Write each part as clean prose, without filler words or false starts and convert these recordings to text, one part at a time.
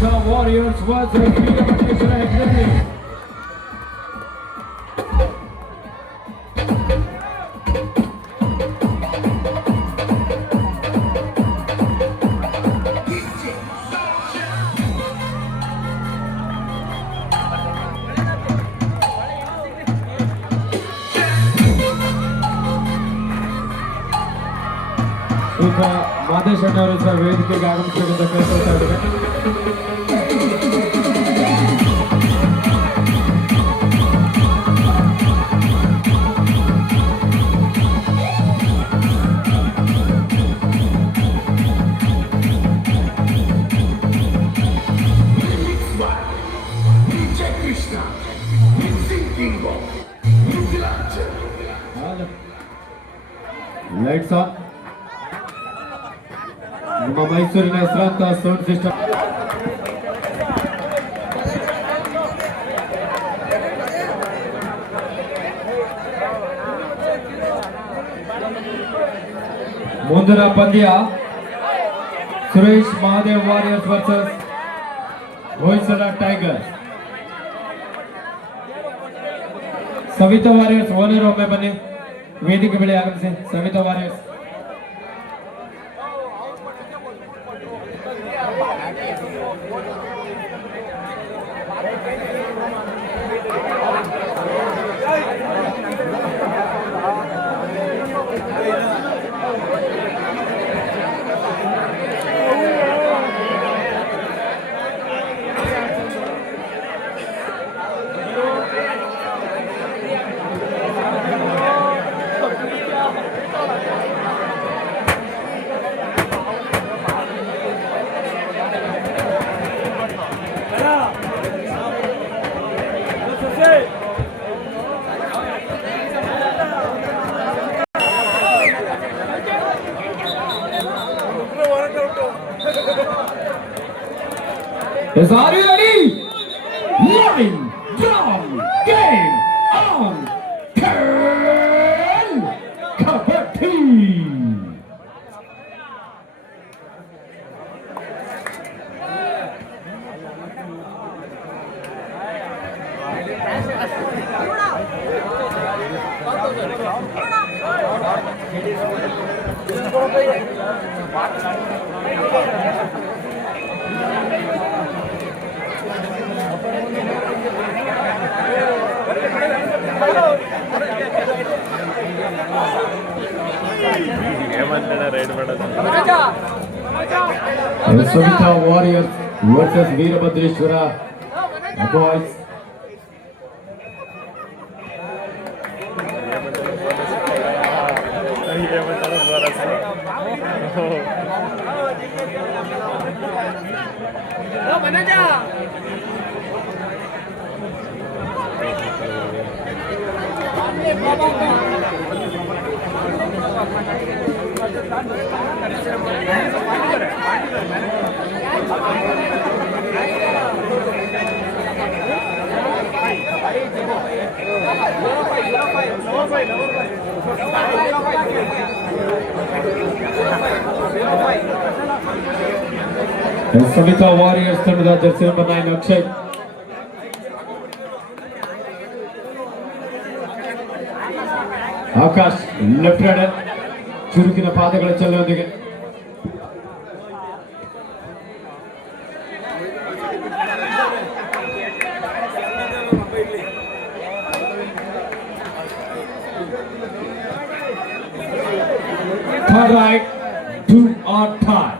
Savita Warriors versus Veerabhadreshwara Executive. ಈಗ ಮಾದೇಶ್ ಅಣ್ಣವರು ಸಹ ವೇದಿಕೆಗೆ ಆಗಮಿಸಬೇಕಂತ ಕೇಳ್ಕೊಳ್ತಾ ಇದ್ದಾರೆ. Lights on. ನಮ್ಮ ಮೈಸೂರಿನ ಹೆಸರಾಂತ ಸೌಂಡ್ ಸಿಸ್ಟಮ್ ಮುಂದಿನ ಪಂದ್ಯ Suresh Mahadev warriors versus Hoysala tigers. Savita warriors owner ಒಮ್ಮೆ ಬನ್ನಿ, ವೇದಿಕೆ ಬಳಿ ಆಗಮಿಸಿ. Savita warriors Is are you ready? Line, drum, game on, turn, Kabaddi. Savita Warriors versus Veerabhadreshwara boys. Savita Warriors ತಂಡದ jersey number 9 Akshay. Akash left raider, ಚುರುಕಿನ ಪಾದಗಳ ಚಲನೆಯೊಂದಿಗೆ. Third right, 2 or tie.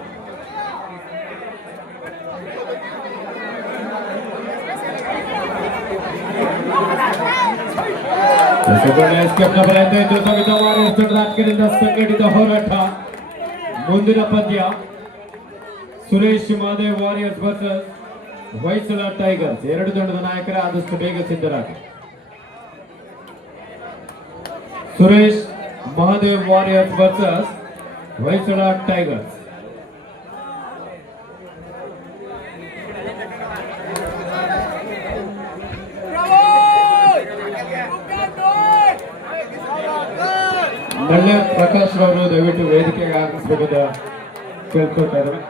Savita Warriors ತಂಡದ ಆಟಗಾರರಿಂದ ಸಂಘಟಿತ ಹೋರಾಟ. ಮುಂದಿನ ಪಂದ್ಯ Suresh Mahadev warriors versus Hoysala Tigers. ಎರಡು ತಂಡದ ನಾಯಕರ ಆದಷ್ಟು ಬೇಗ ಸಿದ್ಧರಾಗಿ. Suresh Mahadev warriors versus Hoysala Tigers. Nalle Prakash ರವರು ದಯವಿಟ್ಟು ವೇದಿಕೆಗೆ ಆಗಮಿಸಬೇಕಂತ ಕೇಳ್ಕೊಳ್ತಾ ಇದ್ದಾರೆ.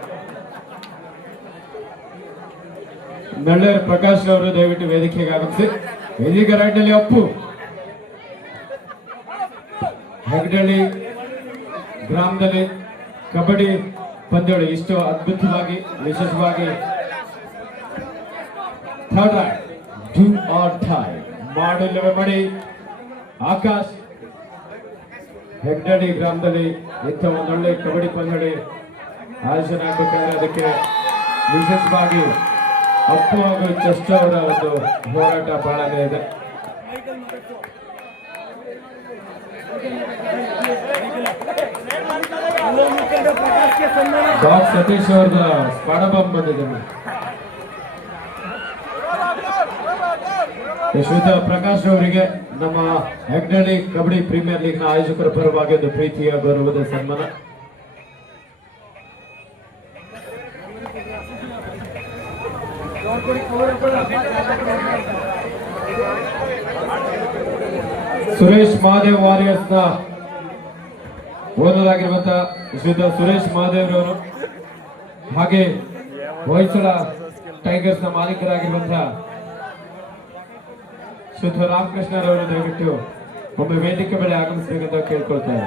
ನಳ್ಳೇರ್ ಪ್ರಕಾಶ್ ಅವರು ದಯವಿಟ್ಟು ವೇದಿಕೆಗೆ ಆಗಮಿಸಿ. ಇದೀಗ ರೈಟ್ ನಲ್ಲಿ ಅಪ್ಪು ಹೆಗ್ಡಳ್ಳಿ ಗ್ರಾಮದಲ್ಲಿ ಕಬಡ್ಡಿ ಪಂದ್ಯಾವಳಿ ಇಷ್ಟು ಅದ್ಭುತವಾಗಿ ವಿಶೇಷವಾಗಿ ಮಾಡಲು ಮಾಡಿ ಆಕಾಶ್ ಹೆಗ್ಡಳ್ಳಿ ಗ್ರಾಮದಲ್ಲಿ ಇಂಥ ಒಂದು ಒಳ್ಳೆ ಕಬಡ್ಡಿ ಪಂದ್ಯಾವಳಿ ಆಯೋಜನೆ ಆಗಬೇಕಾದ್ರೆ ಅದಕ್ಕೆ ವಿಶೇಷವಾಗಿ ಅಪ್ಪು ಹಾಗೂ ಚೆಸ್ಟ್ ಅವರ ಒಂದು ಹೋರಾಟ ಬಹಳನೇ ಇದೆ. ಡಾಕ್ ಸತೀಶ್ ಅವ್ರದ ಸ್ಪಾಡಬಾಂಬ್ ಬಂದಿದೆ. ಶ್ರೀಯುತ ಪ್ರಕಾಶ್ ಅವರಿಗೆ ನಮ್ಮ ಹೆಗ್ಡಳ್ಳಿ ಕಬಡ್ಡಿ ಪ್ರೀಮಿಯರ್ ಲೀಗ್ ನ ಆಯೋಜಕರ ಪರವಾಗಿ ಒಂದು ಪ್ರೀತಿಯ ಗೌರವದ ಸನ್ಮಾನ. ಸುರೇಶ್ ಮಹಾದೇವ್ ವಾರಿಯರ್ಸ್ ನ ಓನರಾಗಿರುವಂತಹ ಶ್ರೀಯುತ ಸುರೇಶ್ ಮಹಾದೇವ್ ರವರು ಹಾಗೆ ಹೊಯ್ಸಳ ಟೈಗರ್ಸ್ ನ ಮಾಲೀಕರಾಗಿರುವಂತಹ ಶ್ರೀಯುತ ರಾಮಕೃಷ್ಣರವರು ದಯವಿಟ್ಟು ಒಮ್ಮೆ ವೇದಿಕೆ ಮೇಲೆ ಆಗಮಿಸಬೇಕಂತ ಕೇಳ್ಕೊಳ್ತಾರೆ.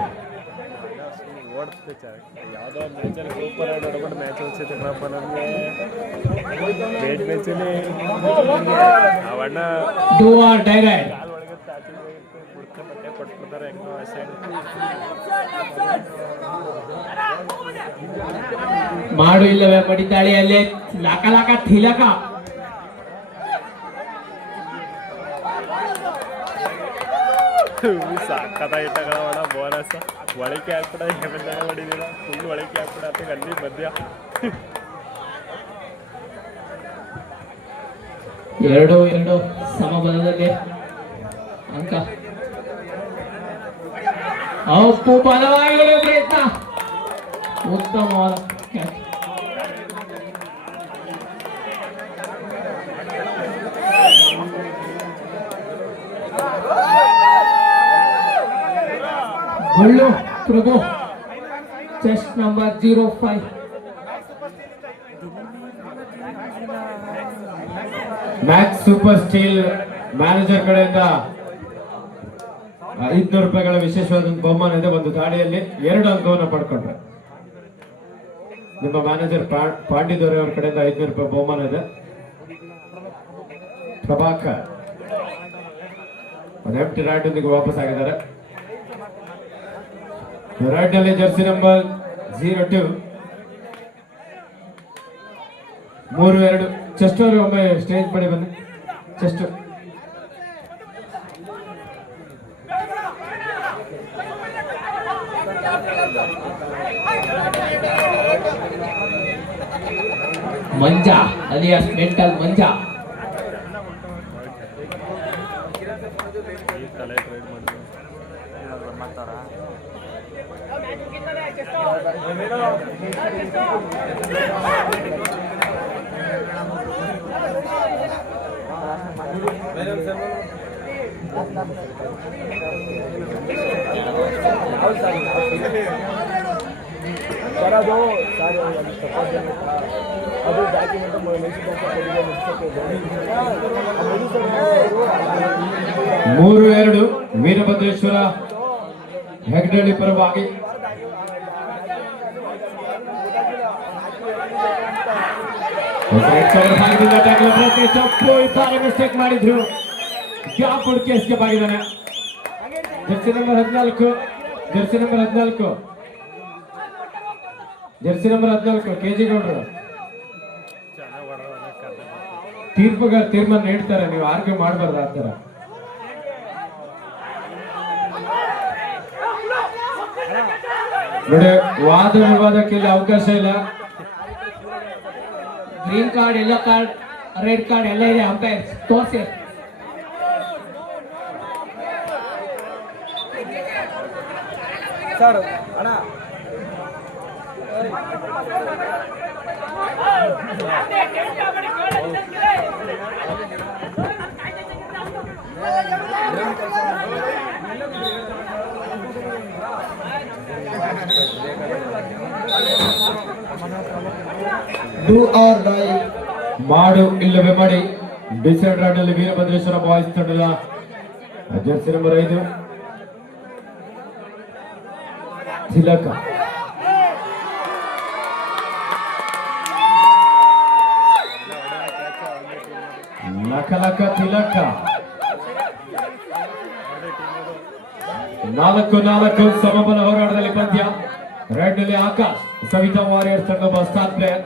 ಯಾವುದೋ ಮ್ಯಾಚಲ್ಲಿ ಸೂಪರ್ ಆಗಿ ನೋಡ್ಕೊಂಡು ಮ್ಯಾಚ್ ಅನ್ಸುತ್ತೆ ಕಣಪ್ಪ ನಮಗೆ. ವೇಟ್ ಮ್ಯಾಚಲ್ಲಿ ಅವಣ್ಣ ಡೂ ಆರ್ ಡೈ ರೈಟ್ ಕಾಲು ಒಳಗೆ ತಾಟಿ ಹುಡ್ಕ ಬಟ್ಟೆ ಕೊಟ್ಬಿಡ್ತಾರೆ ಹೆಂಗೋ ಆಸೆ. ಮಾಡು ಇಲ್ಲವೇ ಮಡಿತಾಳಿಯಲ್ಲಿ ಲಾಕ ಲಾಕ ಥಿಲಕ ಸಾಕತ್ತಾಗಿಟ್ಟ ಕಣವಣ ಬೋನಸ್ ಒಳಕೆ ಹಾಕ್ಬಿಡ ಹೆಮ್ಮೆ ಹೊಡಿದಿಲ್ಲ ಫುಲ್ ಒಳಕೆ ಹಾಕ್ಬಿಡ ಅಂತ ಅಲ್ಲಿ ಮಧ್ಯ 2-2 ಸಮಬಲದಲ್ಲಿ ಅಂಕ. ಅಪ್ಪು ಬಲವಾಗಿ ಪ್ರಯತ್ನ, ಉತ್ತಮವಾದ catch. Bollo, Prabhu, chest number 05. Max super steel manager ಕಡೆಯಿಂದ 500 ರೂಪಾಯಿಗಳ ವಿಶೇಷವಾದ ಬಹುಮಾನ ಇದೆ. ಒಂದು ದಾಳಿಯಲ್ಲಿ 2 ಅಂಕವನ್ನು ಪಡ್ಕೊಂಡ್ರೆ ನಿಮ್ಮ ಮ್ಯಾನೇಜರ್ ಪಾಂಡಿದೊರೆ ಅವರ ಕಡೆಯಿಂದ 500 ರೂಪಾಯಿ ಬಹುಮಾನ ಇದೆ. ಪ್ರಭಾಕರ್ ಎಂಟಿ ರೈಟ್ ಒಂದಿಗೆ ವಾಪಸ್ ಆಗಿದ್ದಾರೆ. ರೈಟ್ ನಲ್ಲಿ ಜರ್ಸಿ ನಂಬರ್ 02 3-2 ಚೆಸ್ಟ್ ಅವರು ಒಮ್ಮೆ ಸ್ಟೇಜ್ ಬಳಿ ಬನ್ನಿ. Chest Manja alias mental Manja. ತಲೆ ಟ್ರೈಡ್ ಮಾಡಿದ್ರು ಮಾಡ್ತಾರ. ಸರ್ ಅದು ಸರ್ ಅದು ಸಪೋರ್ಟ್ ಅದು ಡಾಕ್ಯುಮೆಂಟ್ ಮೂರು 2 ವೀರಭದ್ರೇಶ್ವರ ಹೆಗ್ಡಳ್ಳಿ ಪರವಾಗಿ. ತಪ್ಪು ಇದ್ದಾರೆ, ಮಿಸ್ಟೇಕ್ ಮಾಡಿದ್ರು. ಗ್ಯಾಪ್ ಹುಡುಕಿ ಎಸ್ಕೇಪ್ ಆಗಿದ್ದಾನೆ. Jersey number 14 Jersey number 14 Jersey number 14 KG ಗೌಡ್ರು ತೀರ್ಪುಗಾರ ತೀರ್ಮಾನ ನೀಡ್ತಾರೆ, ನೀವು ಆರ್ಗ್ಯೂ ಮಾಡಬಾರ್ದು. ಆ ತರ ನೋಡಿ, ವಾದ ವಿವಾದಕ್ಕೆ ಇಲ್ಲಿ ಅವಕಾಶ ಇಲ್ಲ. Green card, yellow card, red card ಎಲ್ಲ ಇದೆ. ಅಂಪೈರ್ ತೋರಿಸಿ. ಸರ್ ಅಣ್ಣ Do or die ಮಾಡು ಇಲ್ಲವೇ ಮಾಡಿ ಡಿಸೈಡ್ ರೌಂಡ್ ಅಲ್ಲಿ ವೀರಭದ್ರೇಶ್ವರ ಬಾಯ್ಸ್ ತಂಡದ ಜರ್ಸಿ ನಂಬರ್ 5 ತಿಲಕ. ಲಕ ತಿಲಕ 4-4 ಸಮಬಲ ಹೋರಾಟದಲ್ಲಿ ಪಂದ್ಯ. ರೆಡ್ ನಲ್ಲಿ ಆಕಾಶ್, ಸವಿತಾ ವಾರಿಯರ್ಸ್ ತಂಡ ಸ್ಟಾರ್ ಪ್ಲೇಯರ್.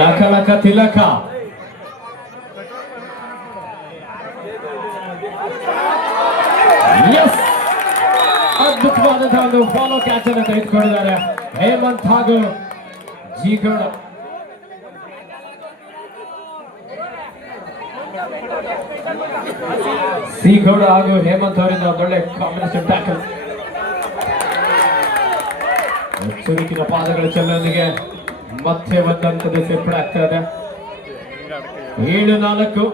ಲಕ ತಿಲಕ ಅದ್ಭುತವಾದಂತಹ ಒಂದು ಫಾಲೋ ಕ್ಯಾಚ್ ಅನ್ನು ತೆಗೆದುಕೊಂಡಿದ್ದಾರೆ ಹೇಮಂತ್ ಹಾಗೂ ಜೀಗೌಡ. ಸಿಗೌಡ ಹಾಗೂ ಹೇಮಂತ್ ಅವರಿಂದ ಒಳ್ಳೆ ಕಾಂಬಿನೇಷನ್ ಟ್ಯಾಕಲ್. ಚುರುಕಿನ ಪಾದಗಳ ಚಲನೆಗೆ ಮತ್ತೆ ಒಂದಂತದ ಸೇರ್ಪಡೆ ಆಗ್ತಾ ಇದೆ. 7-4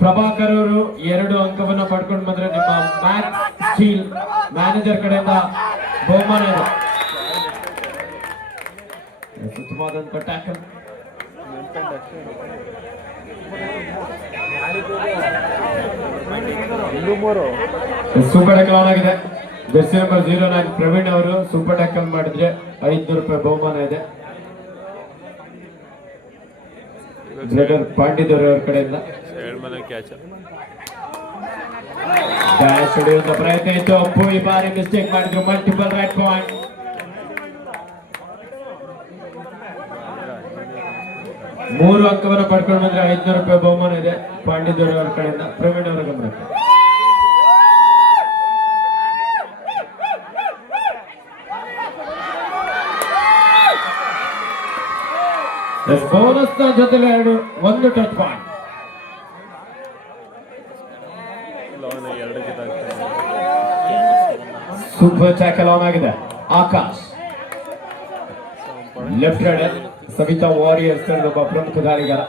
ಪ್ರಭಾಕರ್ ಅವರು 2 ಅಂಕವನ್ನ ಪಡ್ಕೊಂಡು ಬಂದ್ರೆ ನಿಮ್ಮ ಮ್ಯಾಚ್ ಸ್ಟೀಲ್ ಮ್ಯಾನೇಜರ್ ಕಡೆಯಿಂದ ಬಹುಮಾನ ಇದೆ. ಉತ್ತಮವಾದಂತ ಟ್ಯಾಕಲ್. ಸೂಪರ್ ಟ್ಯಾಕಲ್ ಆನ್ ಆಗಿದೆ. ಜರ್ಸಿ ನಂಬರ್ 09 ಪ್ರವೀಣ್ ಅವರು ಸೂಪರ್ ಟ್ಯಾಕಲ್ ಮಾಡಿದ್ರೆ 500 ರೂಪಾಯಿ ಬಹುಮಾನ ಇದೆ. ಬ್ರದರ್ ಪಾಂಡಿದರ್ ಅವರ ಕಡೆಯಿಂದ ಡ್ಯಾಶ್ ಹೊಡೆಯುವಂತ ಪ್ರಯತ್ನ ಇತ್ತು. ಅಪ್ಪು ಈ ಬಾರಿ ಮಿಸ್ಟೇಕ್ ಮಾಡಿದ್ರು. Multiple right point. ಮೂರು ಅಂಕವನ್ನು ಪಡ್ಕೊಂಡು ಬಂದ್ರೆ 500 ರೂಪಾಯಿ ಬಹುಮಾನ ಇದೆ ಪಾಂಡಿದರ್ ಅವರ ಕಡೆಯಿಂದ. ಪ್ರವೀಣ್ ಅವರ ಗಮನಕ್ಕೆ ಬೋನಸ್ ನ ಜೊತೆಲೆ 1 touch point. Super tackle on ಆಗಿದೆ. Akash left raider Savita Warriors ಒಬ್ಬ ಪ್ರಮುಖ ದಾಳಿಗಾರ.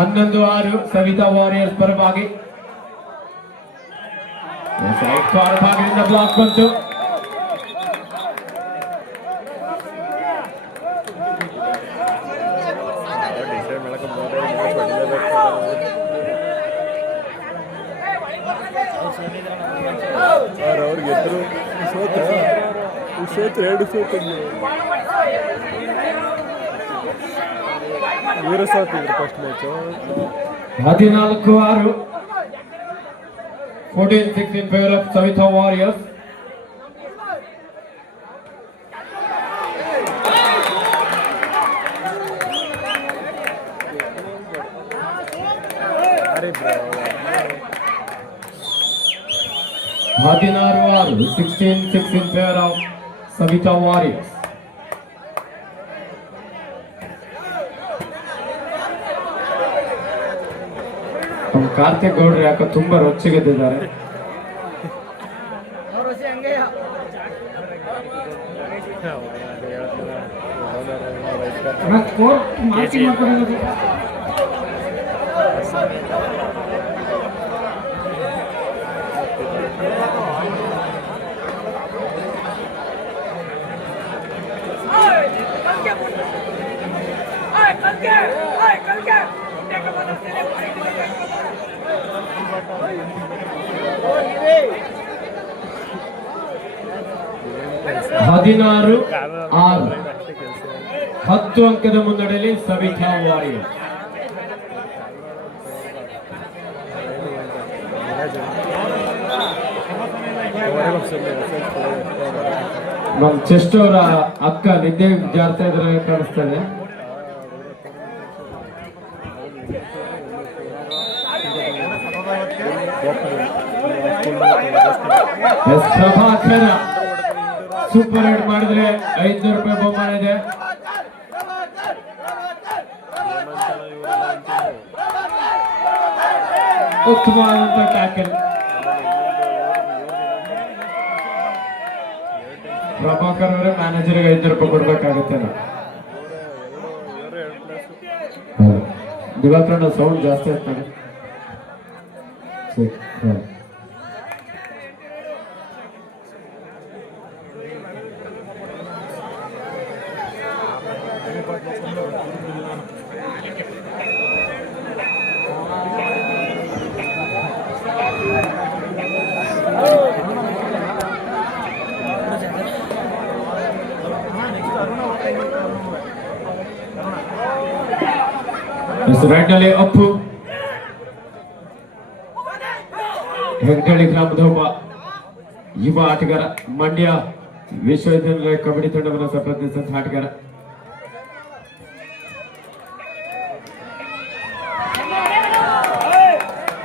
11-6 ಸವಿತಾ ವಾರಿಯರ್ಸ್ ಪರವಾಗಿ. ಭಾಗದಿಂದ ಬ್ಲಾಕ್ ಬಂತು. ಅವ್ರಿಗೆ ಎದ್ರು ಸೋತ್ರು 2 ಸೋತಿದ್ರು. ಇವರು ಸೋತಿದ್ರು first match. 14-6 14-6 in favor of Savitha Warriors. ಅರೆ bro 16-6 16-6 in favor of Savitha Warriors. Karthik ಗೌಡ್ರು ಯಾಕೆ ತುಂಬಾ ರೊಚ್ಚಿಗೆದ್ದಿದ್ದಾರೆ. ಹದಿನಾರು 6 10 ಅಂಕದ ಮುನ್ನಡೆಯಲ್ಲಿ ಸವಿತಾ ವಾರಿಯರ್ಸ್. ನಮ್ಮ ಚೆಸ್ಟ್ ಅವರ ಅಕ್ಕ ನಿದ್ದೆ ಜಾರ್ತಾ ಇದ್ರೆ ಕಾಣಿಸ್ತದೆ. ಪ್ರಭಾಕರ ಸೂಪರ್ ರೈಡ್ ಮಾಡಿದ್ರೆ 500 ರೂಪಾಯಿ ಬಹುಮಾನ ಇದೆ. ಉತ್ತಮವಾದಂತ ಟ್ಯಾಕಲ್. ಪ್ರಭಾಕರ್ ಅವರೇ ಮ್ಯಾನೇಜರ್ಗೆ 500 ರೂಪಾಯಿ ಕೊಡ್ಬೇಕಾಗುತ್ತೆ ನಾವು. ಇವರು 2 ಪ್ಲಸ್ ಹೌದು. ದಿವಾಕರಣ್ಣ ಸೌಂಡ್ ಜಾಸ್ತಿ ಆಗ್ತಾನೆ. ಸರಿ, ಹೌದು. ರೈಟ್ ನಲ್ಲಿ ಅಪ್ಪು ಹೆಗ್ಗಳಿ ಗ್ರಾಮದ ಒಬ್ಬ ಯುವ ಆಟಗಾರ, ಮಂಡ್ಯ ವಿಶ್ವವಿದ್ಯಾಲಯ ಕಬಡ್ಡಿ ತಂಡವನ್ನು ಪ್ರತಿನಿಧಿಸಿದ ಆಟಗಾರ.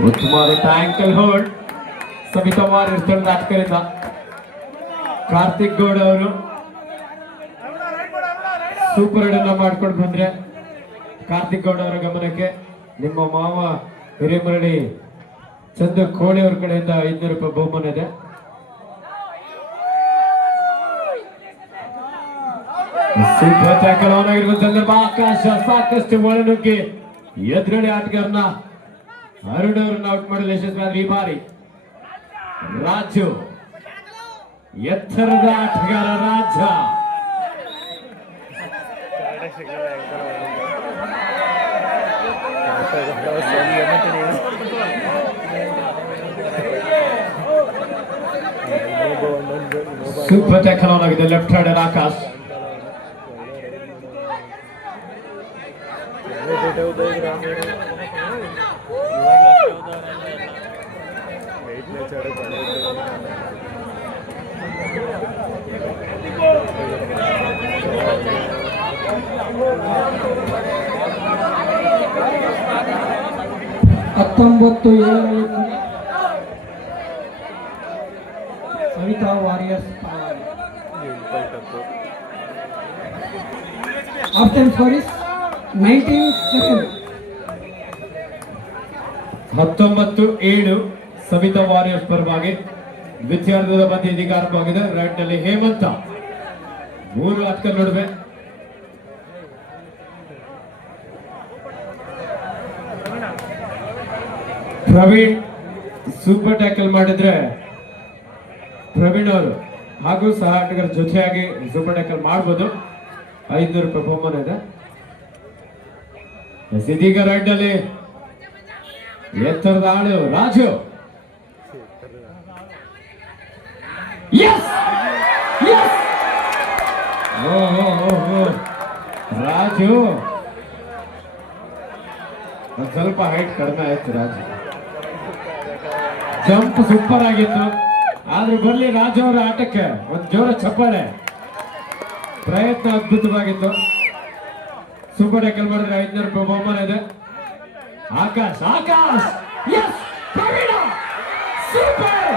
ಉತ್ತಮವಾದ ಟ್ಯಾಂಕಲ್ ಹೋಲ್ಡ್ ಸವಿತಾ ವಾರಿಯರ್ಸ್ ತಂಡದ ಆಟಗಾರರಿಂದ ಕಾರ್ತಿಕ್ ಗೌಡ ಅವರು ಸೂಪರ್ ಹಿಡ್ ಅನ್ನ ಮಾಡ್ಕೊಂಡು ಬಂದ್ರೆ ಕಾರ್ತಿಕ್ ಗೌಡ ಅವರ ಗಮನಕ್ಕೆ ನಿಮ್ಮ ಮಾವ ಹಿರೇಮರಳಿ ಚಂದ ಕೋಳಿ ಅವ್ರ ಕಡೆಯಿಂದ 500 ರೂಪಾಯಿ ಬಹುಮಾನ ಇದೆ. ಸೂಪರ್ ಟ್ಯಾಕಲ್ ಆನ್ ಆಗಿರುವ ಸಂದರ್ಭ ಆಕಾಶ ಸಾಕಷ್ಟು ಒಳನುಗ್ಗಿ ಎದುರುಗಡೆ ಆಟಗಾರನ ಅರುಣ್ ಅವರನ್ನ ಔಟ್ ಮಾಡಲು ಯಶಸ್ವಿಯಾದ ಈ ಬಾರಿ ರಾಜು ಎತ್ತರದ ಆಟಗಾರ ರಾಜ ಸೂಪರ್ ಟ್ಯಾಕಲ್ ಆನ್ ಆಗಿದೆ left hander Akash. Savita warriors half time score is 19 seconds. 19-7 Savita warriors ಪರವಾಗಿ ವಿದ್ಯಾರ್ಥಿಗಳ ಮಧ್ಯೆ ಇದೀಗ ಆರಂಭವಾಗಿದೆ. ರೈಟ್ ನಲ್ಲಿ ಹೇಮಂತ, 3 ಆಟಗಾರರ ನಡುವೆ ಪ್ರವೀಣ್ ಸೂಪರ್ ಟ್ಯಾಕಲ್ ಮಾಡಿದ್ರೆ ಪ್ರವೀಣ್ ಅವರು ಹಾಗೂ ಸಹ ಆಟಗಾರ ಜೊತೆಯಾಗಿ ಸೂಪರ್ ಟ್ಯಾಕಲ್ ಮಾಡಬಹುದು. 500 ರೂಪಾಯಿ ಬಹುಮಾನ ಇದೆ. ಇದೀಗ ರೈಟ್ ನಲ್ಲಿ ಎತ್ತರದ ಆಳು ರಾಜು. ರಾಜು ಒಂದ್ ಸ್ವಲ್ಪ ಹೈಟ್ ಕಡಿಮೆ ಆಯ್ತು. ರಾಜು ಜಂಪ್ ಸೂಪರ್ ಆಗಿತ್ತು. ಆದ್ರೆ ಬರ್ಲಿ ರಾಜು ಅವರ ಆಟಕ್ಕೆ ಒಂದು ಜೋರ ಚಪ್ಪಾಳೆ. ಪ್ರಯತ್ನ ಅದ್ಭುತವಾಗಿತ್ತು. ಸೂಪರ್ ಟ್ಯಾಕಲ್ ಮಾಡಿದ್ರೆ 500 ರೂಪಾಯಿ ಬಹುಮಾನ ಇದೆ. ಆಕಾಶ್ ಆಕಾಶ್ ಸೂಪರ್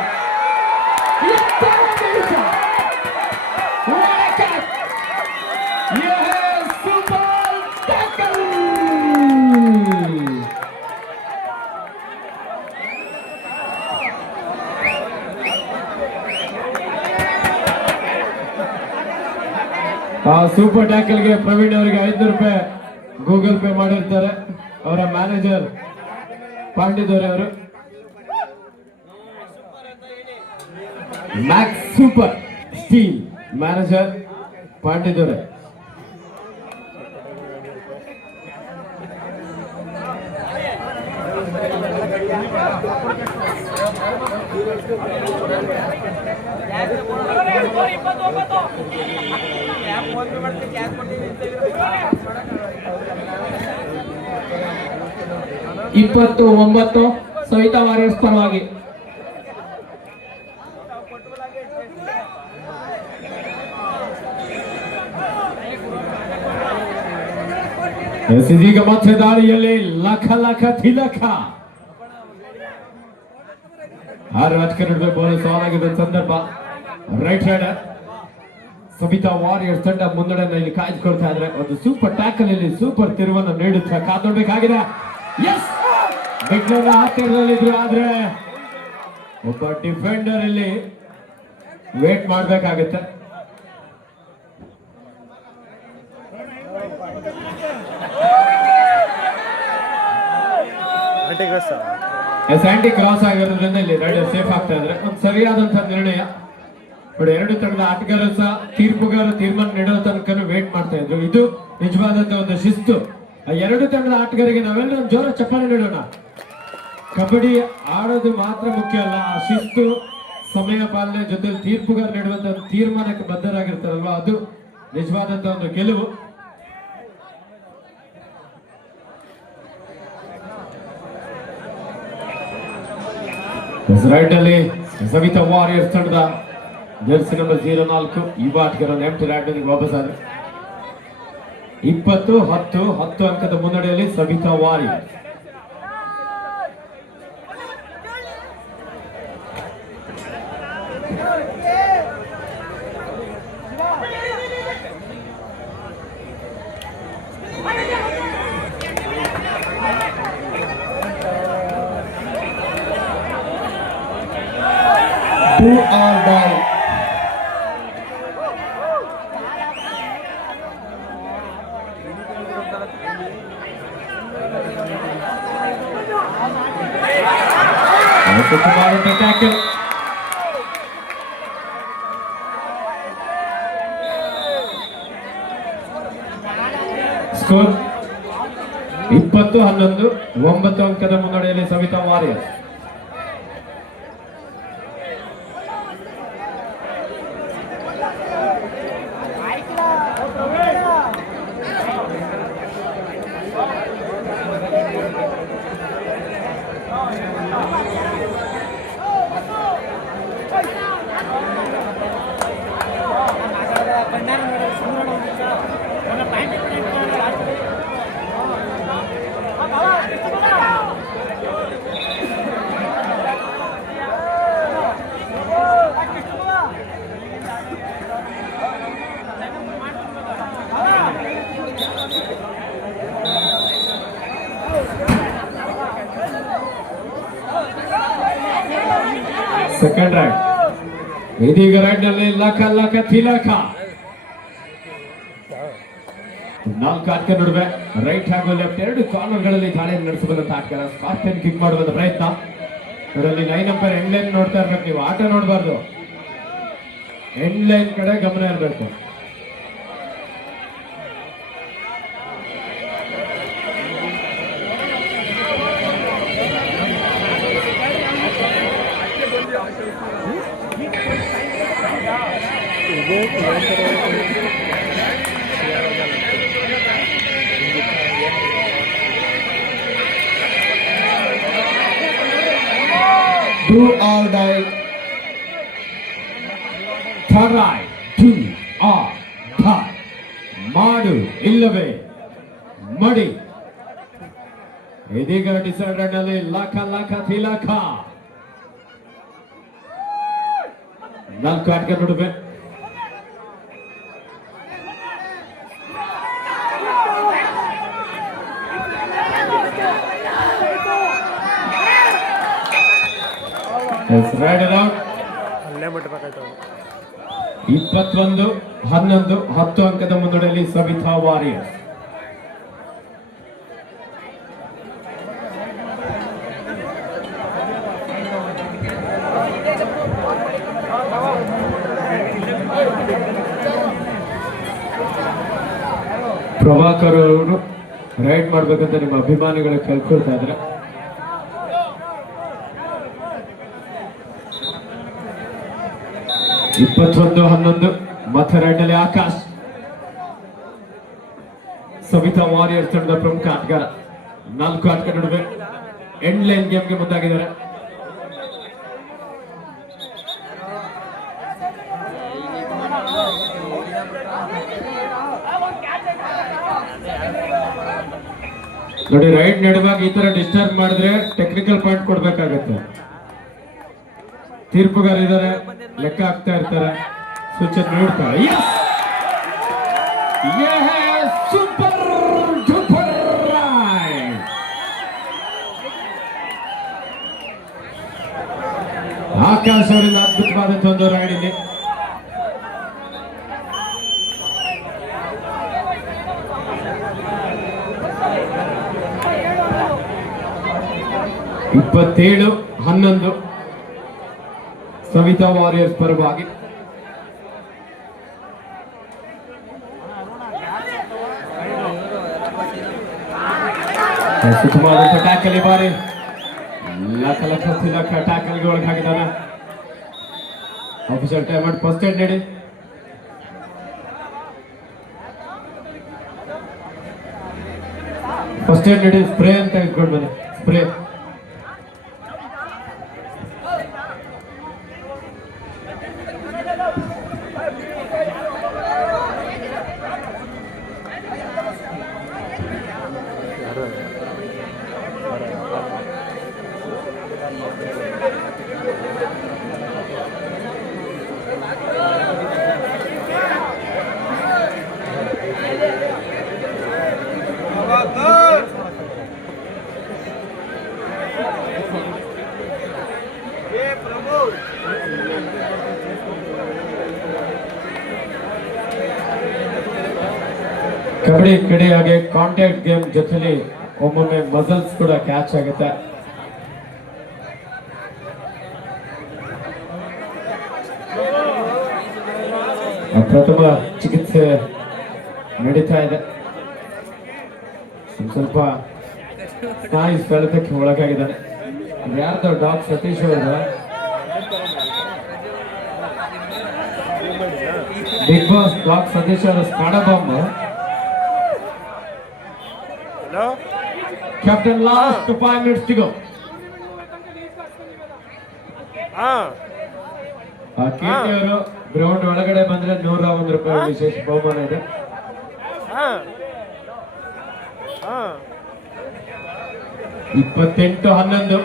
ಸೂಪರ್ ಟ್ಯಾಕಲ್ಗೆ ಪ್ರವೀಣ್ ಅವರಿಗೆ 500 ರೂಪಾಯಿ ಗೂಗಲ್ ಪೇ ಮಾಡಿರ್ತಾರೆ ಅವರ ಮ್ಯಾನೇಜರ್ ಪಾಂಡಿದೋರೆ ಅವರು. Max super steel manager Pandidore. ಇಪ್ಪತ್ತು 9 ಸವಿತಾ ವಾರಿಯರ್ಸ್ ಪರವಾಗಿ. ಇದೀಗ ಮತ್ತೆ ದಾಳಿಯಲ್ಲಿ ಲಖ ತಿಲಕ 6 ಆಟಗಾರರ ನಡುವೆ ಬೋನಸ್ ಆನ್ ಆಗಿದ್ದ ಸಂದರ್ಭ ರೈಟ್ ಹ್ಯಾಂಡರ್ ಸವಿತಾ ವಾರಿಯರ್ಸ್ ತಂಡ ಮುನ್ನಡೆಯನ್ನು ಕಾಯ್ದುಕೊಳ್ತಾ ಇದ್ರೆ ಒಂದು ಸೂಪರ್ ಟ್ಯಾಕಲ್ ಇಲ್ಲಿ ಸೂಪರ್ ತಿರುವನ್ನು ನೀಡುತ್ತಾ ಕಾದೊಡ್ಬೇಕಾಗಿದೆ. ಎಸ್ ಬೆಂಗಳೂರಿನ ಹತ್ತಿರದಲ್ಲಿದ್ರು, ಆದ್ರೆ ಒಬ್ಬ ಡಿಫೆಂಡರ್ ಇಲ್ಲಿ ವೇಟ್ ಮಾಡ್ಬೇಕಾಗುತ್ತೆ. ಆಂಟಿಗ್ರಸ್ ಆಂಟಿ ಕ್ರಾಸ್ ಆಗಿರೋದ್ರಿಂದ ಇಲ್ಲಿ ರೈಡರ್ ಸೇಫ್ ಆಗ್ತಾ ಇದ್ರೆ ಒಂದು ಸರಿಯಾದಂತಹ ನಿರ್ಣಯ. ಬಟ್ ಎರಡು ತಂಡದ ಆಟಗಾರರು ಸಹ ತೀರ್ಪುಗಾರ ತೀರ್ಮಾನ ನೀಡೋ ತನಕ ವೇಟ್ ಮಾಡ್ತಾ ಇದ್ರು. ಇದು ನಿಜವಾದಂತಹ ಒಂದು ಶಿಸ್ತು. ಆ ಎರಡು ತಂಡದ ಆಟಗಾರರಿಗೆ ನಾವೆಲ್ಲರೂ ಒಂದು ಜೋರ ಚಪ್ಪಾಳೆ ನೀಡೋಣ. ಕಬಡ್ಡಿ ಆಡೋದು ಮಾತ್ರ ಮುಖ್ಯ ಅಲ್ಲ, ಆ ಶಿಸ್ತು, ಸಮಯ ಪಾಲನೆ ಜೊತೆ ತೀರ್ಪುಗಾರ ನೀಡುವಂತಹ ತೀರ್ಮಾನಕ್ಕೆ ಬದ್ಧರಾಗಿರ್ತಾರಲ್ವಾ, ಅದು ನಿಜವಾದಂತಹ ಒಂದು ಗೆಲುವು. ರೈಟ್ ಅಲ್ಲಿ ಸವಿತಾ ವಾರಿಯರ್ಸ್ ತಂಡದ ಜರ್ಸಿ ನಂಬರ್ 04 ಯುವ ಆಟಗಾರ ಎಂಟಿ ರೈಟ್ ವಾಪಸ್ ಆದ್ರೆ 20-10 ಅಂಕದ ಮುನ್ನಡೆಯಲ್ಲಿ Savita Warriors. Do or die. Tackle score 20-11 9 ಅಂಕದ ಮುನ್ನಡೆಯಲ್ಲಿ ಸವಿತಾ ವಾರಿಯರ್ಸ್. ಸೆಕೆಂಡ್ ರೈಡ್ ಇದೀಗ ರೈಡ್ ನಲ್ಲಿ ಲಕ ತಿಲಕ 4 ಆಟಗಾರ ನಡುವೆ ರೈಟ್ ಹಾಗೂ ಲೆಫ್ಟ್ ಎರಡು ಕಾರ್ನರ್ಗಳಲ್ಲಿ ದಾಳಿ ನಡೆಸಬಲ್ಲಂತ ಆಟಗಾರ ಸ್ಕಾರ್ಪಿಯನ್ ಕಿಕ್ ಮಾಡುವಂತ ಪ್ರಯತ್ನ. ಇದರಲ್ಲಿ ಲೈನ್ ಅಂಪೈರ್ ಎಂಡ್ ಲೈನ್ ನೋಡ್ತಾ ಇರ್ಬೇಕು, ನೀವು ಆಟ ನೋಡಬಾರ್ದು, ಎಂಡ್ ಲೈನ್ ಕಡೆ ಗಮನ ಇರಬೇಕು. Do or die. Try, do or die. ಮಾಡು ಇಲ್ಲವೇ ಮಡಿ. ಇದೀಗ ಡಿಸೈಡ್ ರೈಡ್ ನಲ್ಲಿ ಲಕ ತಿಲಕ 4 ಆಟಗಾರ ನಡುವೆ ರೈಡರ್ ಔಟ್. ಅಲ್ಲೇ ಬಿಟ್ಬೇಕಾಯ್ತು. 21-11 10 ಅಂಕದ ಮುನ್ನಡೆಯಲ್ಲಿ ಸವಿತಾ ವಾರಿಯರ್ಸ್. ಪ್ರಭಾಕರ್ ಅವರು ರೈಡ್ ಮಾಡ್ಬೇಕಂತ ನಿಮ್ಮ ಅಭಿಮಾನಿಗಳು ಕೇಳ್ಕೊಳ್ತಾ ಇದ್ರೆ 21-11 ಮತ್ತೆ ರೈಡ್ ನಲ್ಲಿ ಆಕಾಶ್ ಸವಿತಾ ವಾರಿಯರ್ಸ್ ತಂಡದ ಪ್ರಮುಖ ಆಟಗಾರ. 4 ಆಟಗಾರ ನಡುವೆ ಎಂಡ್ ಲೈನ್ ಗೇಮ್ಗೆ ಮುಂದಾಗಿದ್ದಾರೆ. ನೋಡಿ, ರೈಡ್ ನಡೆಯುವಾಗ ಈ ತರ ಡಿಸ್ಟರ್ಬ್ ಮಾಡಿದ್ರೆ ಟೆಕ್ನಿಕಲ್ ಪಾಯಿಂಟ್ ಕೊಡ್ಬೇಕಾಗತ್ತೆ. ತೀರ್ಪುಗಾರ ಇದ್ದಾರೆ, ಲೆಕ್ಕ ಹಾಕ್ತಾ ಇರ್ತಾರೆ, ಸೂಚನೆ ನೀಡ್ತಾರೆ. Super duper ride. ಆಕಾಶ್ ಅವರಿಂದ ಅದ್ಭುತವಾದಂತಹ ಒಂದು ರೈಡ್ ಇಲ್ಲಿ. 27-11 ಸವಿತಾ ವಾರಿಯರ್ಸ್ ಪರವಾಗಿ. ಸುಖವಾದಂತ ಟ್ಯಾಕಲ್ ಈ ಬಾರಿ ಲಕ್ಷ ಟ್ಯಾಕಲ್ಗೆ ಒಳಗಾಗಿದ್ದಾನೆ. Officer time out. First aid ನೀಡಿ. ಫಸ್ಟ್ ಏಡ್ ನೀಡಿ. ಸ್ಪ್ರೇ ಅಂತ ಇಟ್ಕೊಂಡು ಬನ್ನಿ. ಸ್ಪ್ರೇ. ಕಬಡ್ಡಿ ಕಡೆಯಾಗಿ ಕಾಂಟ್ಯಾಕ್ಟ್ ಗೇಮ್ ಜೊತೆಲಿ ಒಮ್ಮೊಮ್ಮೆ ಮಸಲ್ಸ್ ಕೂಡ ಕ್ಯಾಚ್ ಆಗುತ್ತೆ. ಪ್ರಥಮ ಚಿಕಿತ್ಸೆ ನಡೀತಾ ಇದೆ. ಸ್ವಲ್ಪ ಸ್ನಾಯು ಸೆಳೆತಕ್ಕೆ ಒಳಗಾಗಿದ್ದಾನೆ. ಯಾರ್ದು ಡಾಕ್ ಸತೀಶ್ ಅವರು ಬಿಗ್ ಬಾಸ್ ಡಾಕ್ ಸತೀಶ್ ಅವರ ಸ್ಕಾಡಬಾಂಬ್. Captain last 5 minutes to go. Keerthi ಅವರು ಗ್ರೌಂಡ್ ಒಳಗಡೆ ಬಂದ್ರೆ 101 ರೂಪಾಯಿ ವಿಶೇಷ ಬಹುಮಾನ ಇದೆ. ಹಾ 28-11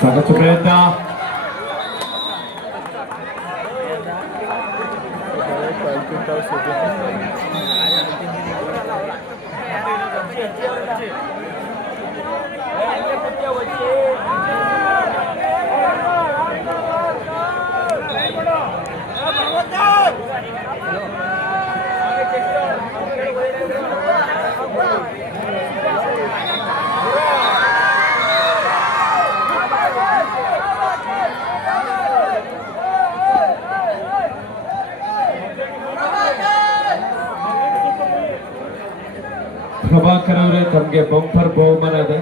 ಸಾಕಷ್ಟು ಪ್ರಯತ್ನ. ಪ್ರಭಾಕರ್ ಅವರೇ ತಮಗೆ ಬಂಪರ್ ಬಹುಮಾನ ಇದೆ.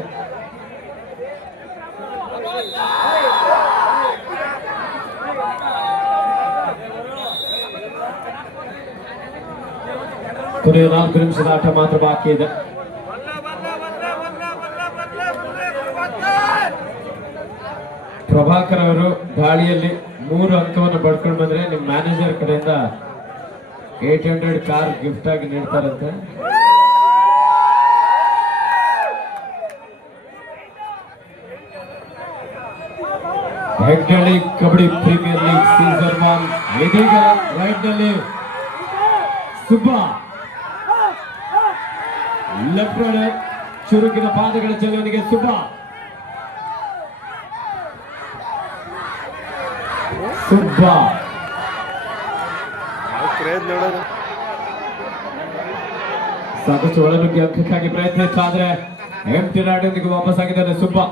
ಕೊನೆಯ 4 ನಿಮಿಷದ ಆಟ ಮಾತ್ರ ಬಾಕಿ ಇದೆ. ಪ್ರಭಾಕರ್ ಅವರು ದಾಳಿಯಲ್ಲಿ 3 ಅಂಕವನ್ನು ಪಡ್ಕೊಂಡು ಬಂದ್ರೆ ನಿಮ್ಮ ಮ್ಯಾನೇಜರ್ ಕಡೆಯಿಂದ 800 ಕಾರ್ ಗಿಫ್ಟ್ ಆಗಿ ನೀಡ್ತಾರಂತೆ. ಹೆಗ್ಗಳಿ ಕಬಡ್ಡಿ ಪ್ರೀಮಿಯರ್ ಲೀಗ್ ಸೀಸನ್ 1 ಇದೀಗ ರೈಟ್ ನಲ್ಲಿ ಸುಬ್ಬಾ ಲೆಫ್ಟ್ ರೋಡ್ ಚುರುಕಿನ ಪಾದಗಳ ಚಲನೆಗೆ ಸುಬ್ಬಾ ಸಾಕಷ್ಟು ಒಳನುಗ್ಗಿ ಅಂಕಕ್ಕಾಗಿ ಪ್ರಯತ್ನಿಸಾದ್ರೆ ಎಂಟಿ ರಾಡೊಂದಿಗೆ ವಾಪಸ್ ಆಗಿದ್ದಾರೆ ಸುಬ್ಬಾ.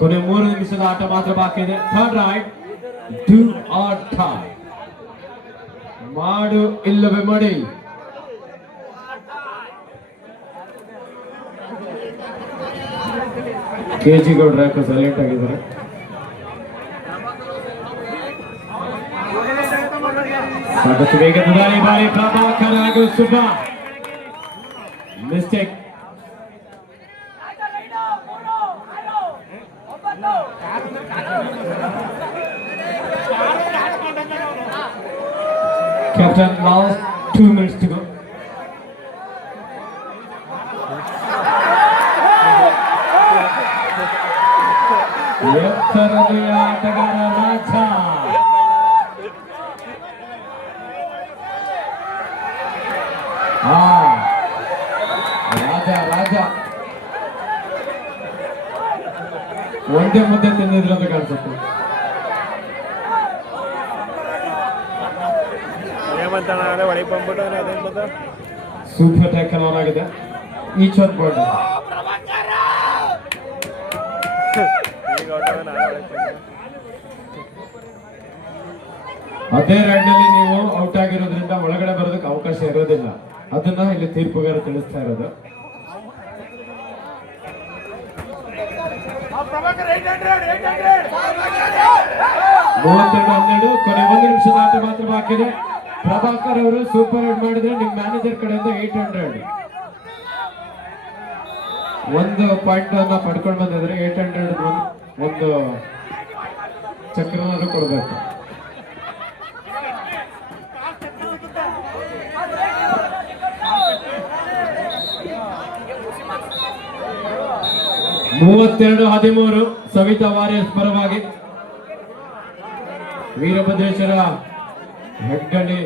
ಕೊನೆ 3 ನಿಮಿಷದ ಆಟ ಮಾತ್ರ ಬಾಕಿ ಇದೆ. Third right, do or dye, ಮಾಡು ಇಲ್ಲವೇ ಮಾಡಿ. ಕೆಜಿ ಗೌಡ್ರ ಯಾಕೋ ಸೈಲೆಂಟ್ ಆಗಿದ್ದಾರೆ. ಸಾಕಷ್ಟು ವೇಗದ ದಾಳಿ ಬಾರಿ ಪ್ರಭಾಕರ್ ಹಾಗೂ Subba. Mistake. Captain, last 2 minutes to go. ಎತ್ತರದ ಆಟಗಾರ ರಾಜ. ರಾಜ ಒಂದೇ ಮುದ್ದೆ ತಿಂದಿದ್ರು ಅಂತ ಕಾಣಿಸುತ್ತೆ. ಏಮಂತಾನ ಅದೇ ಒಳಗೆ ಬಂದ್ಬಿಟ್ಟು ಅದೇ ಬಂದ ಸೂಪರ್ ಟ್ಯಾಕಲ್ ಆನ್ ಆಗಿದೆ. ಈಚ್ ಒನ್ ಬಾಲ್ ಈಗ ಔಟ್ ಆಗ ನಾನು ಒಳಗೆ ಬಂದೆ. ಅದೇ ರೈಡ್ನಲ್ಲಿ ನೀವು ಔಟ್ ಆಗಿರೋದ್ರಿಂದ ಒಳಗಡೆ ಬರೋದಕ್ಕೆ ಅವಕಾಶ ಇರೋದಿಲ್ಲ. ಅದನ್ನ ಇಲ್ಲಿ ತೀರ್ಪುಗಾರ ತಿಳಿಸ್ತಾ ಇರೋದು. ಮೂವತ್ತೆರಡು 12 ಕೊನೆ 1 ನಿಮಿಷದ ಆಟ ಮಾತ್ರ ಬಾಕಿ ಇದೆ. ಪ್ರಭಾಕರ್ ಅವರು ಸೂಪರ್ ರೈಡ್ ಮಾಡಿದ್ರೆ ನಿಮ್ ಮ್ಯಾನೇಜರ್ ಕಡೆಯಿಂದ 800 ಒಂದು ಪಾಯಿಂಟ್ ಅನ್ನ ಪಡ್ಕೊಂಡು ಬಂದಿದ್ರೆ 800 ಒಂದು ಚಕ್ರನಾದ್ರು ಕೊಡ್ಬೇಕು. ಮೂವತ್ತೆರಡು 13 ಸವಿತಾ ವಾರಿಯರ್ಸ್ ಪರವಾಗಿ ವೀರಭದ್ರೇಶ್ವರ ಹೆಗ್ಗಳ್ಳಿ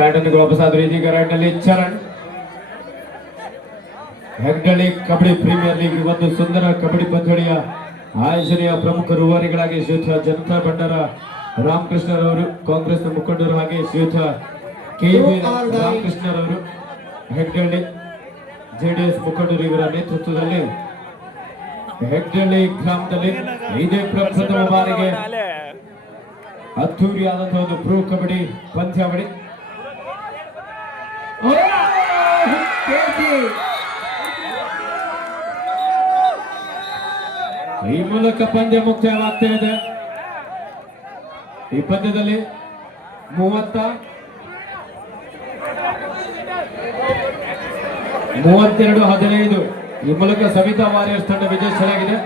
ರೈಡನ್ನು ವಾಪಸ್ ಆದ್ರೆ ಇದೀಗ ರೈಡ್ನಲ್ಲಿ ಚರಣ್. ಹೆಗ್ಗಳ್ಳಿ ಕಬಡ್ಡಿ ಪ್ರೀಮಿಯರ್ ಲೀಗ್ ಒಂದು ಸುಂದರ ಕಬಡ್ಡಿ ಪಂದ್ಯಾವಳಿಯ ಆಯೋಜನೆಯ ಪ್ರಮುಖ ರೂವಾರಿಗಳಾಗಿ ಶ್ರೀಯುತ ಜನತಾ ಭಂಡಾರ ರಾಮಕೃಷ್ಣರವರು, ಕಾಂಗ್ರೆಸ್ನ ಮುಖಂಡರು, ಹಾಗೆ ಶ್ರೀಯುತ ಕೆ.ವಿ. ರಾಮಕೃಷ್ಣರವರು ಹೆಗ್ಗಳ್ಳಿ ಜೆಡಿಎಸ್ ಮುಖಂಡರು ಇವರ ನೇತೃತ್ವದಲ್ಲಿ ಹೆಗ್ಗಳ್ಳಿ ಗ್ರಾಮದಲ್ಲಿ ಇದೇ ಪ್ರಥಮ ಬಾರಿಗೆ ಅದ್ದೂರಿಯಾದಂತಹ ಒಂದು ಪ್ರೋ ಕಬಡ್ಡಿ ಪಂದ್ಯಾವಳಿ. ಈ ಮೂಲಕ ಪಂದ್ಯ ಮುಕ್ತಾಯವಾಗ್ತಾ ಇದೆ. ಈ ಪಂದ್ಯದಲ್ಲಿ 32-15 ಈ ಮೂಲಕ ಸವಿತಾ ವಾರಿಯರ್ಸ್ ತಂಡ ವಿಜಯಶಾಲಿಯಾಗಿದೆ.